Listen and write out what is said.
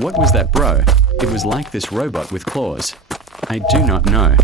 What was that, bro? It was like this robot with claws. I do not know.